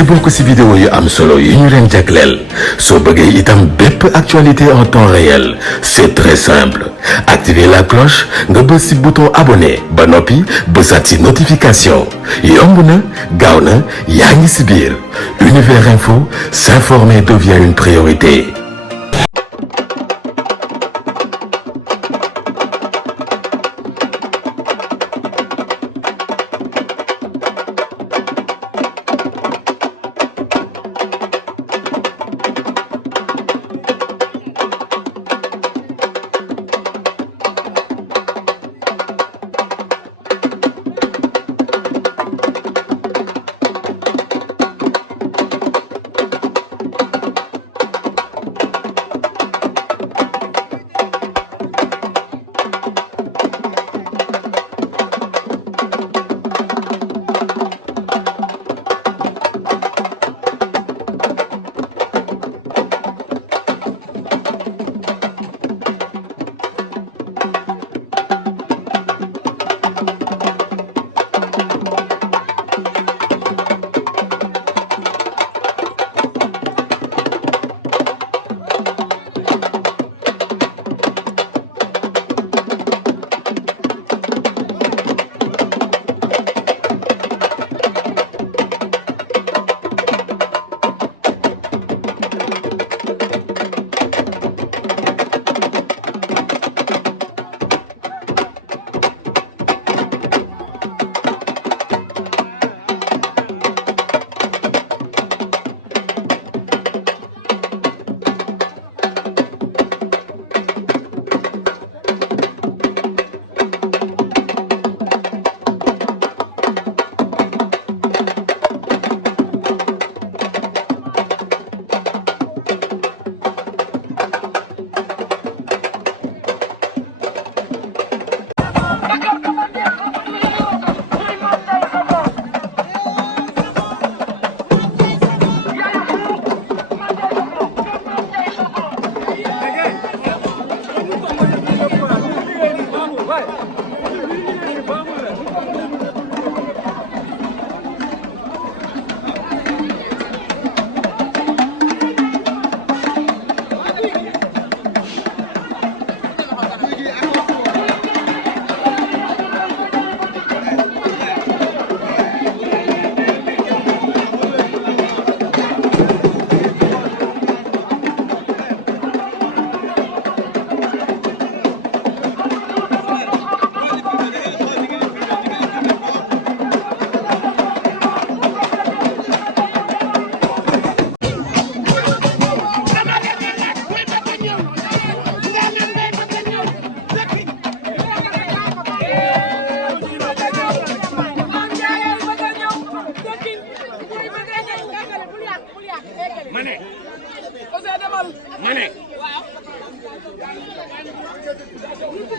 ngir bokk ci vidéo yu am solo yi ñu leen jagleel soo bëggee itam bépp actualité en temps réel c'est très simple activer la cloche nga bës ci bouton abonné ba noppi bësaat ci notification yomb na gaaw na yaa ngi ci biir Univers Info, s'informer devient une priorité.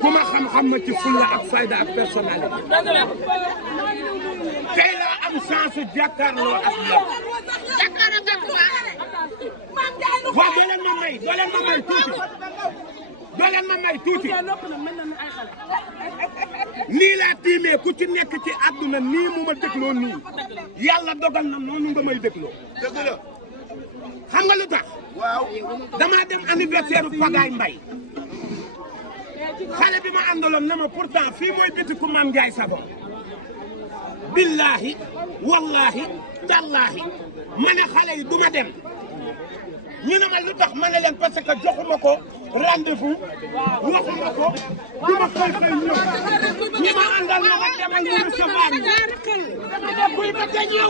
ku ma xam-xam ma ci fulla ak fayda ak personnalité tey laa am chance jàkkaarloo ak yow waaw doo leen ma may tuuti nii laa tiimee ku ci nekk ci àdduna nii mu ma dégloo nii yàlla dogal na noonu nga may dégloo dëgg la xam nga lu tax waaw damaa dem anniversaire Pagaye Mbaye xale bi ma àndaloon na ma pourtant fii mooy bitiku Mame Ndiaye Savon billahi wallahi tallahi ma ne xale yi du ma dem ñu ne ma lu tax ma ne leen parce que joxuma ko rendez-vous waxuma ko du ma xëy ñëw ñi ma àndal na ma demal ñu recevoir ñu dama def kuy bëgg a ñëw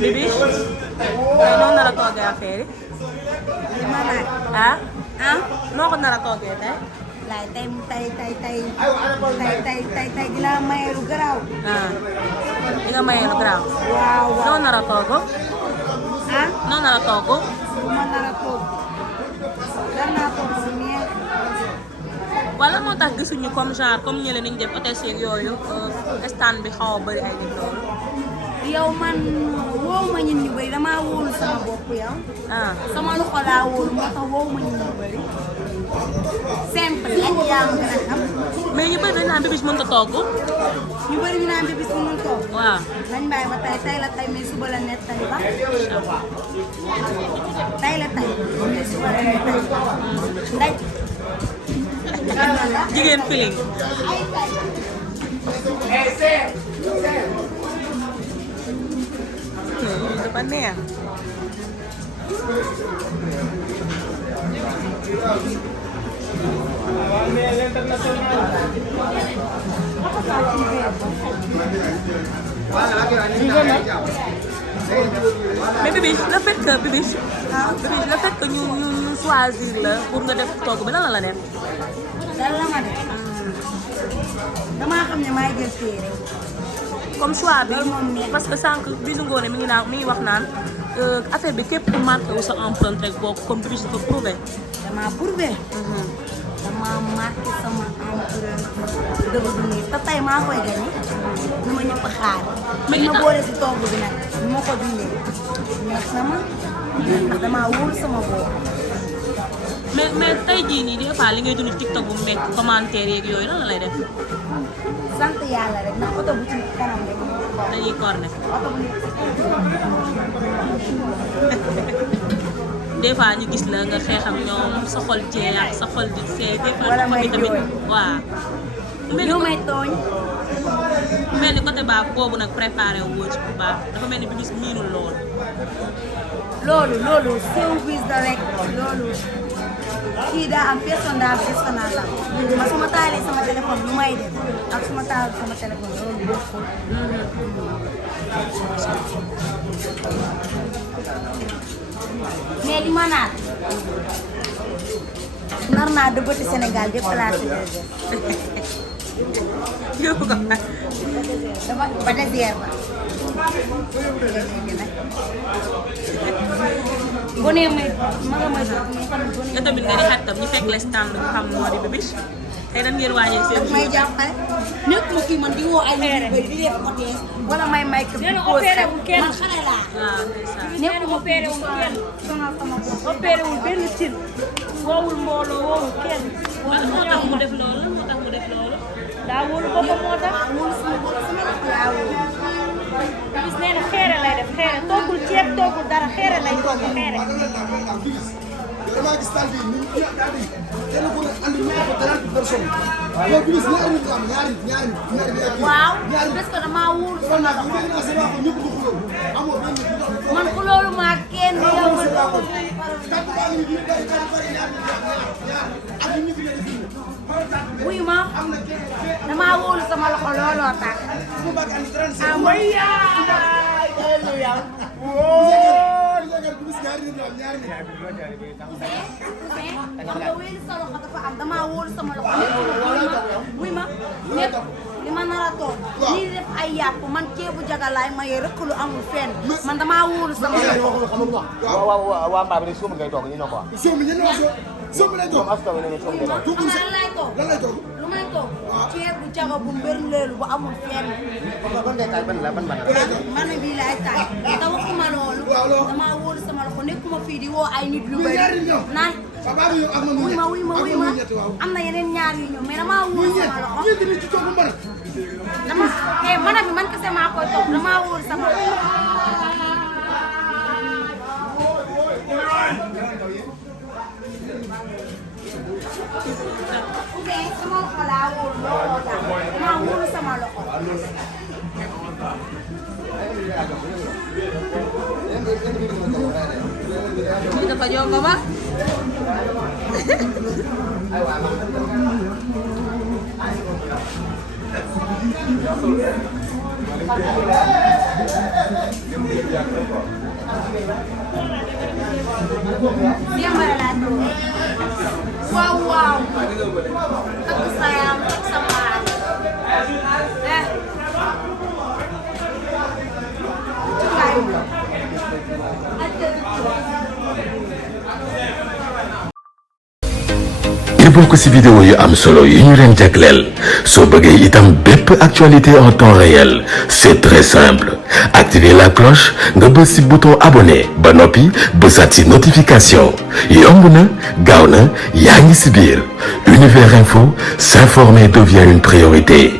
Bibi noonu nar a toogee affaire yi. ah. noo ko nar a toogee tey. laay tey dinaa maye lu garaaw. di nga maye lu garaaw. waaw waaw noo nar a toogo. noo nar a toogo. bu ma nar a toog dar naa toog bu neex. wala moo tax gisuñu comme genre comme ñële niñ def hôtesse yeeg yooyu stand bi xaw a bëri ay nit loolu. yow man woowu ma ñun ñu bëri damaa wóolu sama bopp yow. sama loxo laa wóolu moo tax woowu ma ñun ñu bëri. simple lañ yaa ma gën a xam. mais ñu bëri dañ naan Bébis mënut a togg. ñu bëri ñu naan Bébis mënul toog. waaw. nañ bàyyi ba tey la tey mais suba la nettali ba. tey la tey mais suba la nettali ba. ndaj. jigéen feeling. dafa neex. mais Bébis le fait que Bébis le fait que ñu choisir la pour nga def togg bi lan la def. lan la ma def. damaa xam ne maay jël téere. comme choix bi parce que sànq Bijou Ngoné mi ngi wax naan affaire bi képp ku marqué wu sa empreinte rek bokk comme Bébis dafa prouvé. damaa prouvé. damaa marqué sama empreinte dëgg bu nii te tey maa koy gagné. nu ma ñëpp xaar. mais ma boole si togg bi nag nu ma ko dundee. neex na ma ndax damaa wóolu sama bopp. mais tey jii nii des fois li ngay dund TikTok bu mbekk commentaire yeeg yooyu lan la lay def. sant yàlla rek ndax oto bu ci kanam rek. dañuy corné. oto bu nekk si des fois ñu gis la nga xeexam ñoom sa xol jeex sa xol di seey. des fois wala may tamit jooy. waaw. ñu may tooñ. mel ni côté baax boobu nag préparé wu ci bu baax dafa mel ni Bébis miinul lool. loolu service da rek loolu kii daa am personnel la ma su ma taalee sama téléphone lu may def ak su ma taalee sama téléphone loolu bokkul. mais li ma naan nar naa dëbbati Sénégal déplacé yóbbu ko nag. dafa ba désert ba. gone may ma nga may doon mais tamit gone nga tamit nga di xaritam ñu fekk la stand ñu xam moo di Bébis tey dañ ngeen waajal seen may jàppale nekk ma kii man di woo ay nit yu bëri di def hôtesse wala may ko man xale laa. waaw ndeysaan. nekk ma opéré wul kenn sonal sama bopp. opéré wul benn cin woowul mbooloo woowul kenn. moo tax mu def loolu moo tax mu def loolu. daa wóolu boppam moo tax. maa wóolu sama bopp sama loxo laa wóolu. gis nee na xeere lay def xeere toggul ceeb toggul dara xeere lay togg xeere. damaa gis tànk yi nii daal di kenn ku ne andi lu ko 30 personnes. yow bi gis ñaari nit am ñaari waaw parce que damaa wóolu sama loxo. man ku loolu maa kenn yow ma loolu. wuyu ma damaa wóolu sama loxo looloo tax. ah mooy damaa wóolu sama loxo wuy ma ñëpp li ma nar a toog nii def ay yàpp man ceebu jagalaay maye rëkk lu amul fenn man damaa wóolu sama loxo. waa mbaa bi de suum ngay toog ñu ne ko wax. Sow lay toog askan wi ne soom ngay toog. lan lay toog lan lay toog lu may toog ceebu jaga bu mbër leelu bu amul fenn. ban ngay taaj ban man bii laay taaj te waxuma loolu damaa wóolu sama loxo nekkuma fii di woo ay nit yu bëri naan wuy ma am na yeneen ñaar yu ñëw mais damaa wóolu sama loxo dama man bi man kese maa koy toog damaa wóolu sama loxo. sama loxo laa wóolu looloo tax damaa wóolu sama loxo. lii dafa jóg ba. Yambara laa toog waaw waaw takk sa yaram takk sa maat ngir bokk ci vidéo yu am solo yu ñu leen jagleel soo bëggee itam bépp actualité en temps réel c'est très simple activer la cloche nga bës ci bouton abonné ba noppi bësaat ci notification yomb na gaaw na yaa ngi ci biir Univers Info, s'informer devient une priorité.